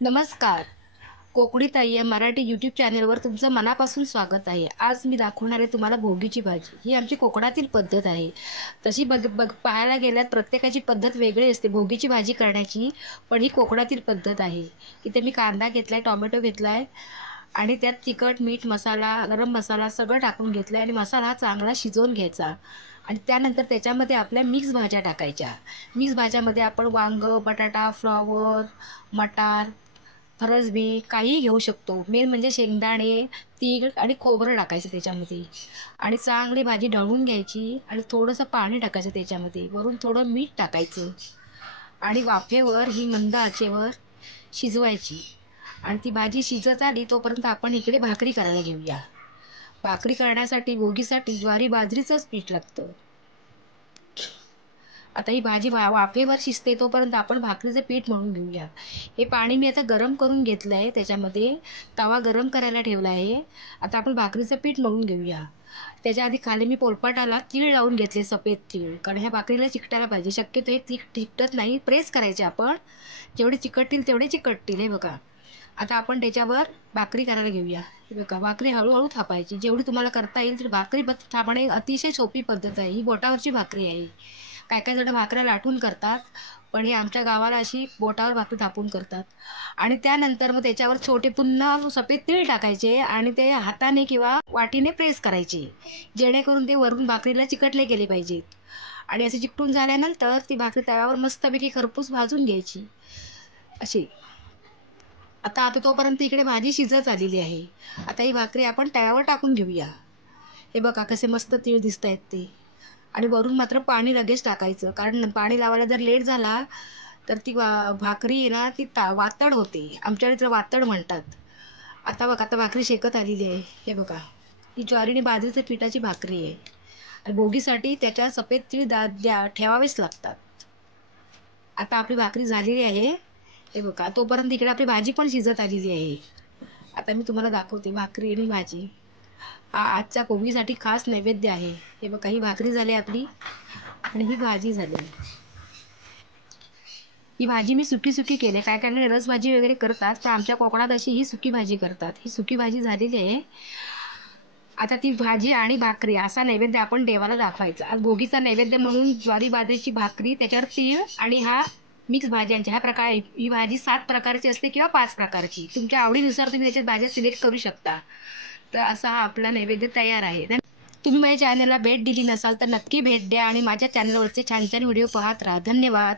नमस्कार. कोकणी ताई या मराठी यूट्यूब चॅनलवर तुमचं मनापासून स्वागत आहे. आज मी दाखवणार आहे तुम्हाला भोगीची भाजी. ही आमची कोकणातील पद्धत आहे. तशी पाहायला गेल्यात प्रत्येकाची पद्धत वेगळी असते भोगीची भाजी करण्याची, पण ही कोकणातील पद्धत आहे. इथे मी कांदा घेतलाय, टोमॅटो घेतलाय आणि त्यात तिखट, मीठ, मसाला, गरम मसाला सगळं टाकून घेतलाय आणि मसाला हा चांगला शिजवून घ्यायचा. आणि त्यानंतर त्याच्यामध्ये आपल्या मिक्स भाज्या टाकायच्या. मिक्स भाज्यामध्ये आपण वांग, बटाटा, फ्लॉवर, मटार, फरसबी काहीही घेऊ शकतो. मेन म्हणजे शेंगदाणे, तीळ आणि खोबरं टाकायचं त्याच्यामध्ये आणि चांगली भाजी ढवळून घ्यायची आणि थोडंसं पाणी टाकायचं त्याच्यामध्ये, वरून थोडं मीठ टाकायचं आणि वाफेवर ही मंद आचेवर शिजवायची. आणि ती भाजी शिजत आली तोपर्यंत आपण इकडे भाकरी करायला घेऊया. भाकरी करण्यासाठी भोगीसाठी ज्वारी बाजरीचंच पीठ लागतं. आता ही भाजी वाफेवर शिजते तोपर्यंत आपण भाकरीचं पीठ मळून घेऊया. हे पाणी मी आता गरम करून घेतलं आहे, त्याच्यामध्ये तवा गरम करायला ठेवला आहे. आता आपण भाकरीचं पीठ मळून घेऊया. त्याच्या आधी खाली मी पोलपाटाला तीळ लावून घेतले, सफेद तीळ, कारण ह्या भाकरीला चिकटायला पाहिजे. शक्यतो हे चिकटत नाही, प्रेस करायचे आपण. जेवढे चिकटतील तेवढे चिकटतील. हे बघा, आता आपण त्याच्यावर भाकरी करायला घेऊया. हे बघा, भाकरी हळूहळू थापायची, जेवढी तुम्हाला करता येईल. तर भाकरी थापणे अतिशय सोपी पद्धत आहे. ही बोटावरची भाकरी आहे. काय काय जण भाकऱ्या लाटून करतात, पण हे आमच्या गावाला अशी बोटावर भाकरी थापून करतात. आणि त्यानंतर मग त्याच्यावर छोटे पुन्हा सफेद तीळ टाकायचे आणि ते हाताने किंवा वाटीने प्रेस करायचे, जेणेकरून ते वरून भाकरीला चिकटले गेले पाहिजेत. आणि असे चिकटून झाल्यानंतर ती भाकरी तव्यावर मस्तपैकी खरपूस भाजून घ्यायची अशी. आता तोपर्यंत इकडे भाजी शिजत आलेली आहे. आता ही भाकरी आपण तव्यावर टाकून घेऊया. हे बघा कसे मस्त तीळ दिसत आहेत ते. आणि वरून मात्र पाणी लगेच टाकायचं, कारण पाणी लावायला जर लेट झाला तर ती भाकरी आहे ना, ती वातड होते. आमच्याकडे तर वातड म्हणतात. आता बघा, आता भाकरी शेकत आलेली आहे. हे बघा, ही ज्वारी आणि बाजरीच्या पिठाची भाकरी आहे आणि भोगीसाठी त्याच्या सफेद तीळ ठेवावेच लागतात. आता आपली भाकरी झालेली आहे. हे बघा, तोपर्यंत इकडे आपली भाजी पण शिजत आलेली आहे. आता मी तुम्हाला दाखवते भाकरी आणि भाजी. हा आजच्या कोबीसाठी खास नैवेद्य आहे. हे बघा, ही भाकरी झाली आपली आणि ही भाजी झाली. ही भाजी मी सुकी सुकी केली. काय काय रस भाजी वगैरे करतात, पण आमच्या कोकणात अशी ही सुकी भाजी करतात. ही सुकी भाजी झालेली आहे. आता ती भाजी आणि भाकरी असा नैवेद्य आपण देवाला दाखवायचा. आज भोगीचा नैवेद्य म्हणून ज्वारी बाजरीची भाकरी, त्याच्यावर तीळ आणि हा मिक्स भाज्यांच्या ह्या प्रकारे. ही भाजी 7 प्रकारची असते किंवा 5 प्रकारची, तुमच्या आवडीनुसार तुम्ही त्याच्यात भाज्या सिलेक्ट करू शकता. तर असा हा आपला नैवेद्य तयार आहे. तुम्ही माझ्या चॅनलला भेट दिली नसाल तर नक्की भेट द्या आणि माझ्या चॅनलवरचे छान छान व्हिडिओ पाहत राहा. धन्यवाद.